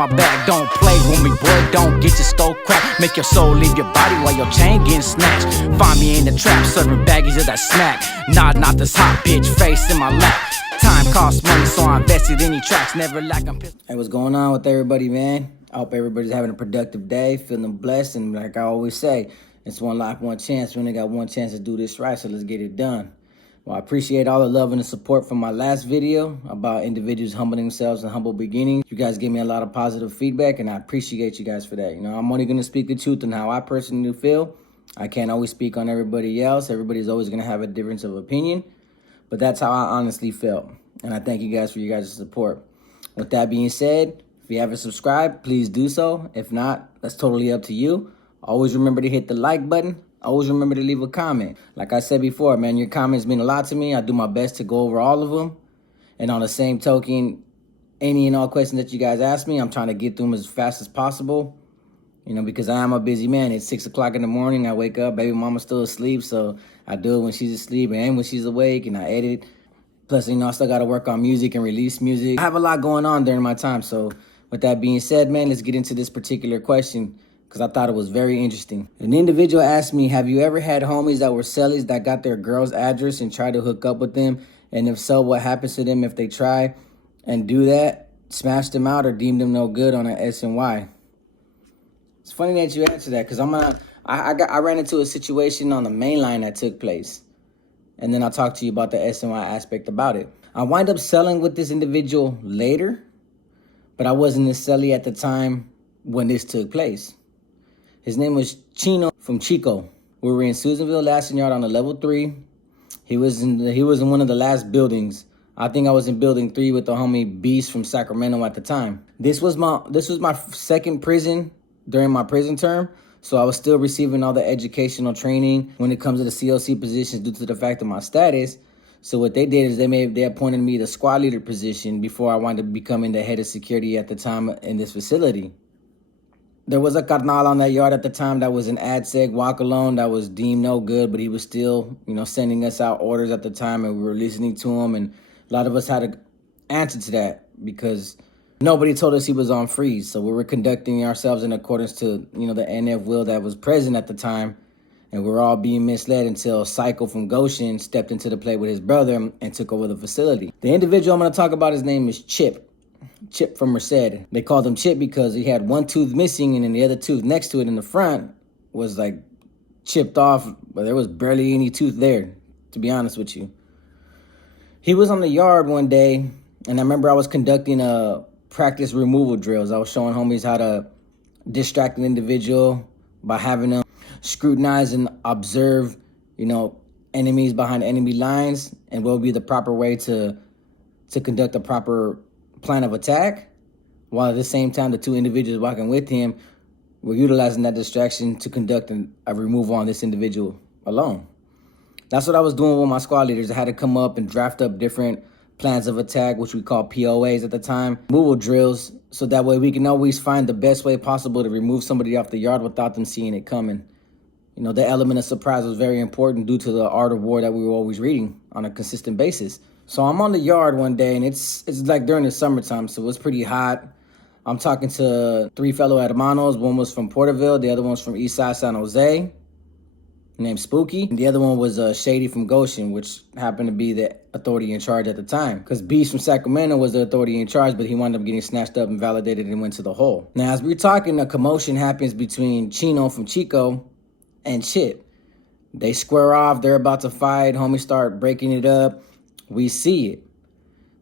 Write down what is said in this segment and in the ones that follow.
on my back. Don't play with me, boy, don't get your skull cracked. Make your soul leave your body while your chain getting snatched. Find me in the trap, serving baggies of that smack. Nodding off this hot bitch face in my lap. Time costs money, so I invested in these tracks. Never lack, I'm pissed. Hey, what's going on with everybody, man? I hope everybody's having a productive day, feeling blessed, and like I always say, it's one life, one chance. We only got one chance to do this right, so let's get it done. Well, I appreciate all the love and the support from my last video about individuals humbling themselves and humble beginnings. You guys gave me a lot of positive feedback, and I appreciate you guys for that. You know, I'm only going to speak the truth on how I personally feel. I can't always speak on everybody else. Everybody's always going to have a difference of opinion, but that's how I honestly felt. And I thank you guys for your guys' support. With that being said, if you haven't subscribed, please do so. If not, that's totally up to you. Always remember to hit the like button. Always remember to leave a comment. Like I said before, man, your comments mean a lot to me. I do my best to go over all of them. And on the same token, any and all questions that you guys ask me, I'm trying to get through them as fast as possible. You know, because I am a busy man. It's 6 o'clock in the morning. I wake up, baby mama's still asleep. So I do it when she's asleep and when she's awake, and I edit. Plus, you know, I still got to work on music and release music. I have a lot going on during my time. So with that being said, man, let's get into this particular question, because I thought it was very interesting. An individual asked me, have you ever had homies that were cellies that got their girl's address and tried to hook up with them? And if so, what happens to them if they try and do that? Smash them out or deem them no good on an SNY? It's funny that you answer that, because I ran into a situation on the main line that took place. And then I'll talk to you about the SNY aspect about it. I wind up selling with this individual later, but I wasn't a celly at the time when this took place. His name was Chino from Chico. We were in Susanville Lasting Yard on the level 3. He was in one of the last buildings. I think I was in building 3 with the homie Beast from Sacramento at the time. This was my second prison during my prison term, so I was still receiving all the educational training when it comes to the CLC positions due to the fact of my status. So what they did is they appointed me the squad leader position before I wound up becoming the head of security at the time in this facility. There was a carnal on that yard at the time that was an ADSEG walk alone that was deemed no good, but he was still, you know, sending us out orders at the time, and we were listening to him, and a lot of us had to answer to that because nobody told us he was on freeze. So we were conducting ourselves in accordance to, you know, the NF will that was present at the time, and we were all being misled until Psycho from Goshen stepped into the play with his brother and took over the facility. The individual I'm going to talk about, his name is Chip. Chip from Merced. They called him Chip because he had one tooth missing, and then the other tooth next to it in the front was like chipped off, but there was barely any tooth there, to be honest with you. He was on the yard one day, and I remember I was conducting a practice removal drills. I was showing homies how to distract an individual by having them scrutinize and observe, you know, enemies behind enemy lines, and what would be the proper way to conduct a proper plan of attack, while at the same time the two individuals walking with him were utilizing that distraction to conduct a removal on this individual alone. That's what I was doing with my squad leaders. I had to come up and draft up different plans of attack, which we call POAs at the time, removal drills, so that way we can always find the best way possible to remove somebody off the yard without them seeing it coming. You know, the element of surprise was very important due to the art of war that we were always reading on a consistent basis. So I'm on the yard one day, and it's like during the summertime, so it's pretty hot. I'm talking to 3 fellow hermanos. One was from Porterville, the other one's from Eastside San Jose, named Spooky. And the other one was Shady from Goshen, which happened to be the authority in charge at the time. Because Beast from Sacramento was the authority in charge, but he wound up getting snatched up and validated and went to the hole. Now, as we're talking, a commotion happens between Chino from Chico and Chip. They square off. They're about to fight. Homies start breaking it up. We see it.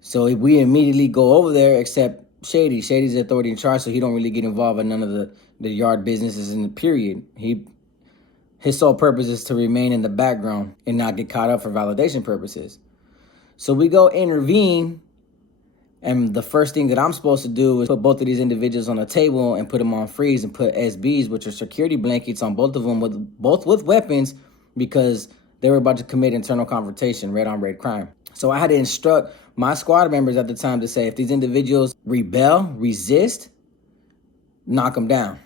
So we immediately go over there, except Shady. Shady's the authority in charge, so he don't really get involved in none of the yard businesses in the period. His sole purpose is to remain in the background and not get caught up for validation purposes. So we go intervene, and the first thing that I'm supposed to do is put both of these individuals on a table and put them on freeze and put SBs, which are security blankets, on both of them, both with weapons, because they were about to commit internal confrontation, red on red crime. So I had to instruct my squad members at the time to say, if these individuals rebel, resist, knock them down.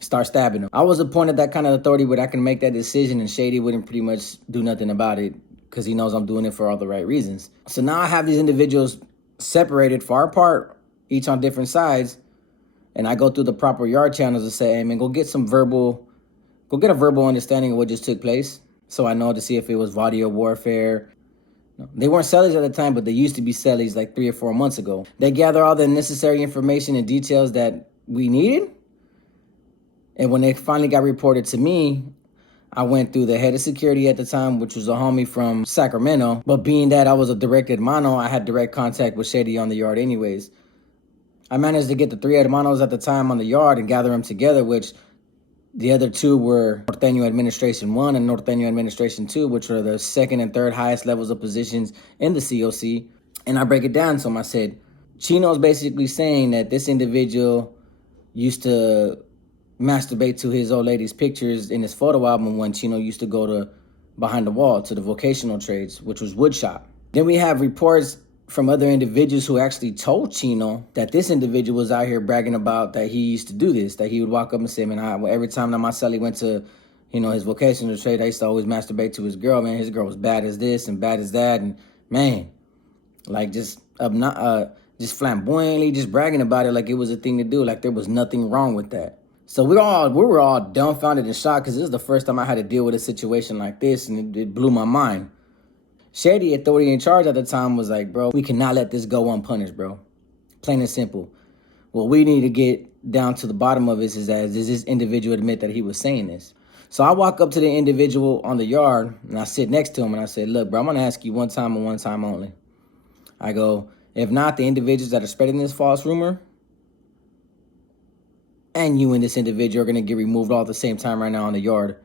Start stabbing them. I was appointed that kind of authority where I can make that decision, and Shady wouldn't pretty much do nothing about it because he knows I'm doing it for all the right reasons. So now I have these individuals separated far apart, each on different sides, And I go through the proper yard channels and say, hey man, go get a verbal understanding of what just took place. So I know to see if it was audio warfare. They weren't cellies at the time, but they used to be cellies like 3 or 4 months ago. They gather all the necessary information and details that we needed. And when they finally got reported to me, I went through the head of security at the time, which was a homie from Sacramento. But being that I was a direct hermano, I had direct contact with Shady on the yard anyways. I managed to get the 3 hermanos at the time on the yard and gather them together, which the other 2 were Norteño Administration 1 and Norteño Administration 2, which were the second and third highest levels of positions in the COC. And I break it down to him. I said, Chino's basically saying that this individual used to masturbate to his old lady's pictures in his photo album when Chino used to go to behind the wall to the vocational trades, which was wood shop. Then we have reports from other individuals who actually told Chino that this individual was out here bragging about that he used to do this, that he would walk up and say, man, every time that my celly went to, his vocational trade, I used to always masturbate to his girl, man. His girl was bad as this and bad as that. And man, like just flamboyantly just bragging about it like it was a thing to do, like there was nothing wrong with that. So we were all dumbfounded and shocked because this is the first time I had to deal with a situation like this, and it blew my mind. Shady, authority in charge at the time, was like, bro, we cannot let this go unpunished, bro. Plain and simple. What we need to get down to the bottom of this is that does this individual admit that he was saying this? So I walk up to the individual on the yard and I sit next to him and I say, look, bro, I'm going to ask you one time and one time only. I go, if not, the individuals that are spreading this false rumor and you and this individual are going to get removed all at the same time right now on the yard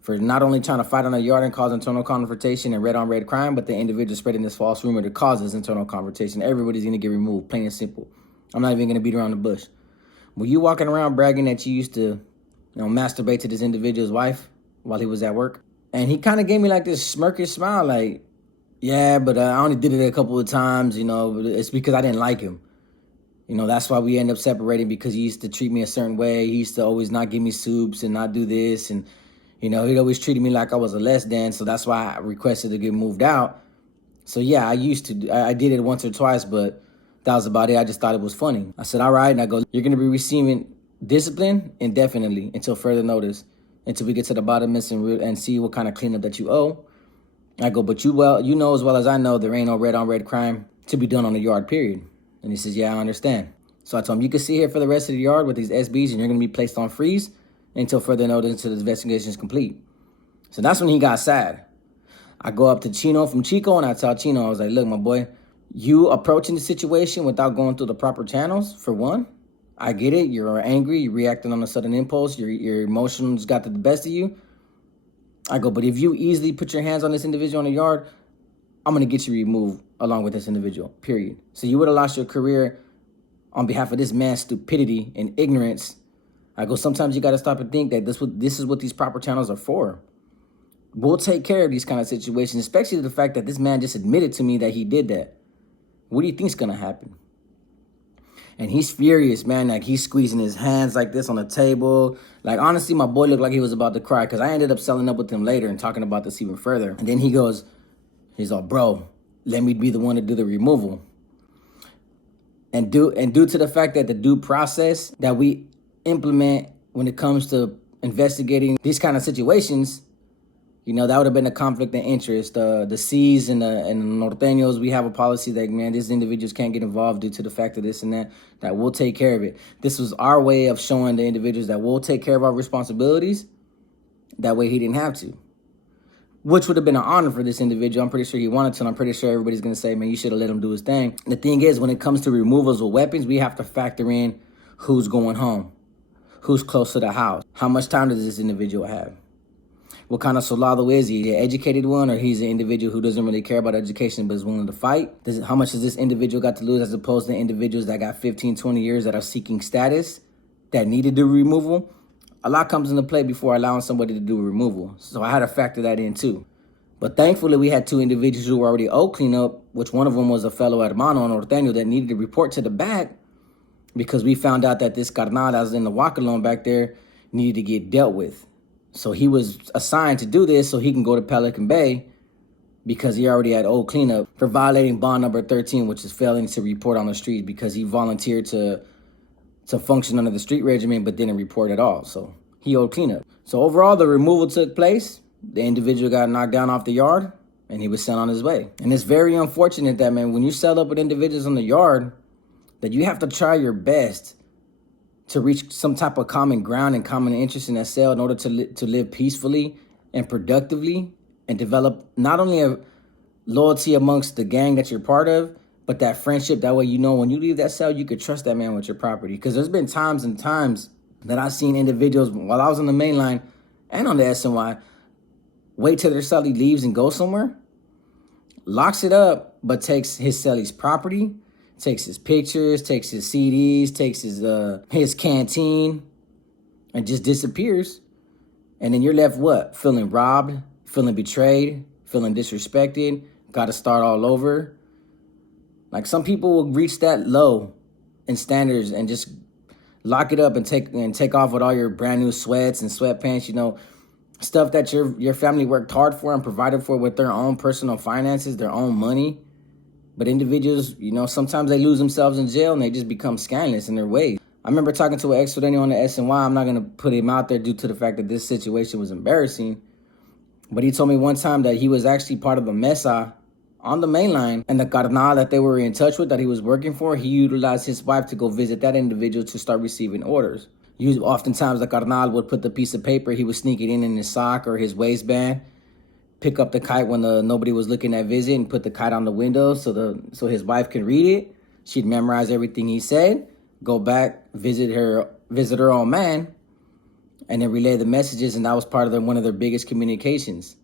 for not only trying to fight on the yard and cause internal confrontation and red-on-red crime, but the individual spreading this false rumor that causes internal confrontation. Everybody's going to get removed, plain and simple. I'm not even going to beat around the bush. Were you walking around bragging that you used to, masturbate to this individual's wife while he was at work? And he kind of gave me like this smirkish smile, like, yeah, but I only did it a couple of times, but it's because I didn't like him. That's why we end up separating, because he used to treat me a certain way. He used to always not give me soups and not do this. And, he'd always treated me like I was a less than. So that's why I requested to get moved out. So, yeah, I did it once or twice, but that was about it. I just thought it was funny. I said, all right. And I go, you're going to be receiving discipline indefinitely until further notice, until we get to the bottom and see what kind of cleanup that you owe. I go, but you know as well as I know, there ain't no red-on-red crime to be done on the yard, period. And he says, yeah, I understand. So I told him, you can sit here for the rest of the yard with these SBs and you're going to be placed on freeze until further notice, until the investigation is complete. So that's when he got sad. I go up to Chino from Chico and I tell Chino, I was like, look, my boy, you approaching the situation without going through the proper channels, for one. I get it. You're angry. You're reacting on a sudden impulse. Your emotions got the best of you. I go, but if you easily put your hands on this individual in the yard, I'm going to get you removed along with this individual, period. So you would have lost your career on behalf of this man's stupidity and ignorance. I go, sometimes you got to stop and think that this is what these proper channels are for. We'll take care of these kind of situations, especially the fact that this man just admitted to me that he did that. What do you think's going to happen? And he's furious, man. Like, he's squeezing his hands like this on the table. Like, honestly, my boy looked like he was about to cry, because I ended up selling up with him later and talking about this even further. And then he's all, bro, let me be the one to do the removal. And due to the fact that the due process that we implement when it comes to investigating these kind of situations, that would have been a conflict of interest. The C's and the Norteños, we have a policy that, man, these individuals can't get involved due to the fact of this and that we'll take care of it. This was our way of showing the individuals that we'll take care of our responsibilities. That way he didn't have to, which would have been an honor for this individual. I'm pretty sure he wanted to, and I'm pretty sure everybody's going to say, man, you should have let him do his thing. The thing is, when it comes to removals of weapons, we have to factor in who's going home, who's close to the house. How much time does this individual have? What kind of soldado is he? The educated one, or he's an individual who doesn't really care about education but is willing to fight? How much has this individual got to lose as opposed to individuals that got 15, 20 years that are seeking status that needed the removal? A lot comes into play before allowing somebody to do a removal. So I had to factor that in too. But thankfully, we had 2 individuals who were already owed cleanup, which one of them was a fellow hermano, Norteño, that needed to report to the back because we found out that this carnal that was in the walk alone back there needed to get dealt with. So he was assigned to do this so he can go to Pelican Bay because he already had owed cleanup for violating bond number 13, which is failing to report on the street, because he volunteered to to function under the street regimen, but didn't report at all. So he owed cleanup. So overall, the removal took place. The individual got knocked down off the yard, and he was sent on his way. And it's very unfortunate that, man, when you settle up with individuals on the yard, that you have to try your best to reach some type of common ground and common interest in that cell in order to live peacefully and productively and develop not only a loyalty amongst the gang that you're part of, but that friendship. That way, you know, when you leave that cell, you could trust that man with your property. Because there's been times and times that I've seen individuals while I was on the main line and on the SNY wait till their cellie leaves and goes somewhere, locks it up, but takes his cellie's property, takes his pictures, takes his CDs, takes his canteen, and just disappears. And then you're left what? Feeling robbed, feeling betrayed, feeling disrespected, got to start all over. Like, some people will reach that low in standards and just lock it up and take off with all your brand new sweats and sweatpants, you know, stuff that your family worked hard for and provided for with their own personal finances, their own money. But individuals, you know, sometimes they lose themselves in jail and they just become scandalous in their ways. I remember talking to an ex-Sudanese on the SNY. I'm not going to put him out there due to the fact that this situation was embarrassing. But he told me one time that he was actually part of a mesa on the main line, and the carnal that they were in touch with, that he was working for, he utilized his wife to go visit that individual to start receiving orders. Oftentimes, the carnal would put the piece of paper, he would sneak it in his sock or his waistband, pick up the kite when nobody was looking at visit, and put the kite on the window so his wife could read it. She'd memorize everything he said, go back, visit her own man, and then relay the messages, and that was part of one of their biggest communications.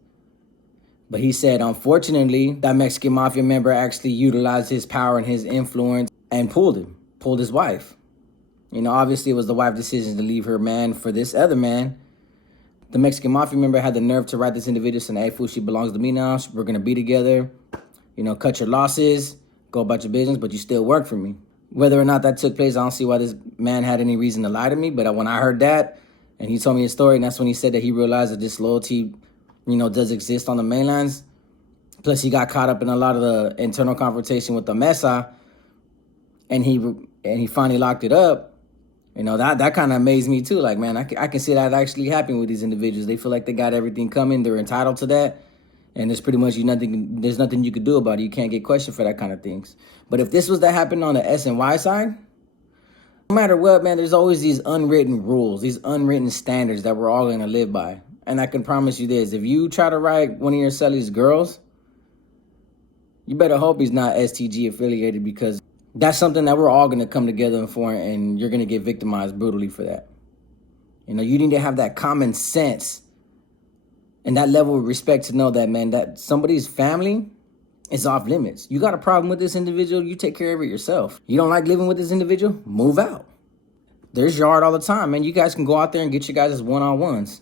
But he said, unfortunately, that Mexican mafia member actually utilized his power and his influence and pulled his wife. You know, obviously it was the wife's decision to leave her man for this other man. The Mexican mafia member had the nerve to write this individual saying, hey, fool, she belongs to me now. We're going to be together. You know, cut your losses, go about your business, but you still work for me. Whether or not that took place, I don't see why this man had any reason to lie to me. But when I heard that, and he told me his story, and that's when he said that he realized that this loyalty, you know, does exist on the main lines. Plus, he got caught up in a lot of the internal confrontation with the mesa, and he finally locked it up. You know, that kind of amazed me too. Like, man, I can see that actually happening with these individuals. They feel like they got everything coming. They're entitled to that. And there's pretty much there's nothing you could do about it. You can't get questioned for that kind of things. But if this was to happen on the SNY side, no matter what, man, there's always these unwritten rules, these unwritten standards that we're all going to live by. And I can promise you this, if you try to write one of your cellies girls, you better hope he's not STG affiliated, because that's something that we're all going to come together for, and you're going to get victimized brutally for that. You know, you need to have that common sense and that level of respect to know that, man, that somebody's family is off limits. You got a problem with this individual, you take care of it yourself. You don't like living with this individual, move out. There's yard all the time, man. You guys can go out there and get your guys' one-on-ones.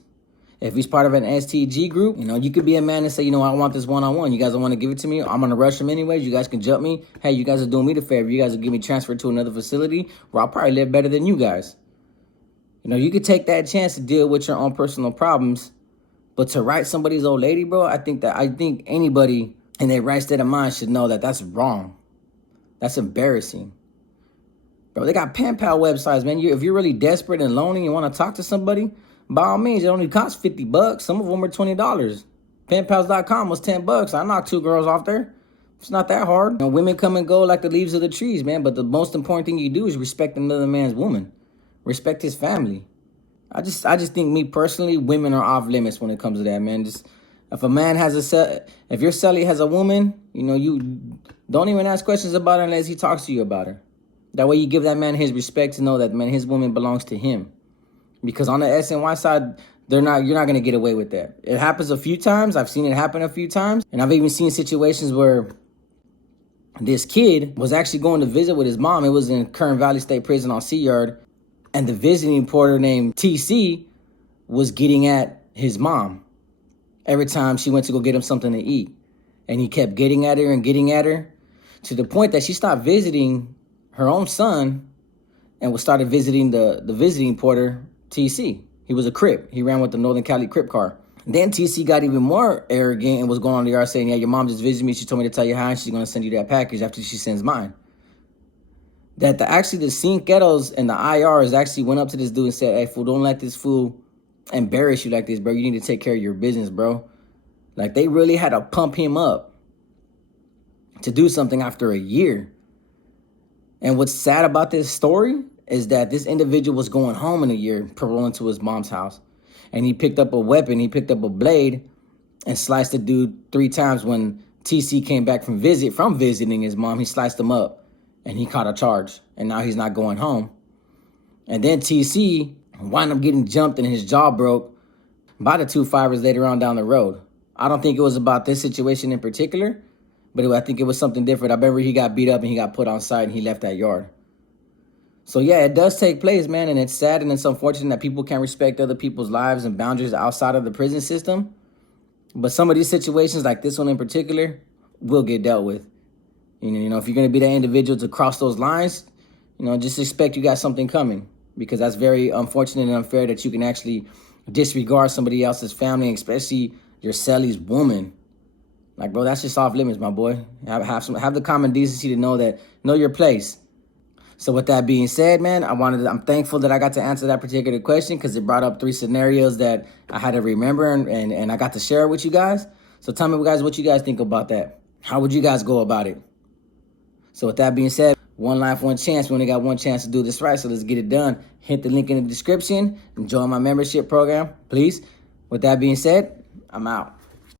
If he's part of an STG group, you know, you could be a man and say, you know, I want this one-on-one. You guys don't want to give it to me? I'm going to rush him anyways. You guys can jump me. Hey, you guys are doing me the favor. You guys will give me transferred to another facility where I'll probably live better than you guys. You know, you could take that chance to deal with your own personal problems. But to write somebody's old lady, bro, I think anybody in their right state of mind should know that that's wrong. That's embarrassing. Bro, they got pen pal websites, man. If you're really desperate and lonely and you want to talk to somebody, by all means, it only costs $50. Some of them are $20. Penpals.com was $10. I knocked 2 girls off there. It's not that hard. You know, women come and go like the leaves of the trees, man. But the most important thing you do is respect another man's woman. Respect his family. I just think, me personally, women are off limits when it comes to that, man. Just if a man has if your celly has a woman, you know, you don't even ask questions about her unless he talks to you about her. That way you give that man his respect to know that, man, his woman belongs to him. Because on the SNY side, you're not going to get away with that. It happens a few times. I've seen it happen a few times. And I've even seen situations where this kid was actually going to visit with his mom. It was in Kern Valley State Prison on Sea Yard. And the visiting porter named TC was getting at his mom every time she went to go get him something to eat. And he kept getting at her and getting at her to the point that she stopped visiting her own son and started visiting the visiting porter, TC. He was a Crip. He ran with the Northern Cali Crip car. Then TC got even more arrogant and was going on the yard saying, yeah, your mom just visited me. She told me to tell you hi, and she's going to send you that package after she sends mine. that the Cinqueros and the IRs actually went up to this dude and said, hey, fool, don't let this fool embarrass you like this, bro. You need to take care of your business, bro. Like, they really had to pump him up to do something after a year. And what's sad about this story is that this individual was going home in a year, paroling to his mom's house. And he picked up a weapon, he picked up a blade, and sliced the dude 3 times. When TC came back from visiting his mom, he sliced him up, and he caught a charge. And now he's not going home. And then TC wound up getting jumped and his jaw broke by the 2 fibers later on down the road. I don't think it was about this situation in particular, but I think it was something different. I remember he got beat up and he got put on site and he left that yard. So yeah, it does take place, man, and it's sad and it's unfortunate that people can't respect other people's lives and boundaries outside of the prison system. But some of these situations, like this one in particular, will get dealt with. You know, if you're going to be that individual to cross those lines, you know, just expect you got something coming, because that's very unfortunate and unfair that you can actually disregard somebody else's family, especially your celly's woman. Like, bro, that's just off limits, my boy. Have the common decency to know your place. So with that being said, man, I'm thankful that I got to answer that particular question, because it brought up 3 scenarios that I had to remember and I got to share it with you guys. So tell me, guys, what you guys think about that. How would you guys go about it? So with that being said, one life, one chance. We only got one chance to do this right, so let's get it done. Hit the link in the description and join my membership program, please. With that being said, I'm out.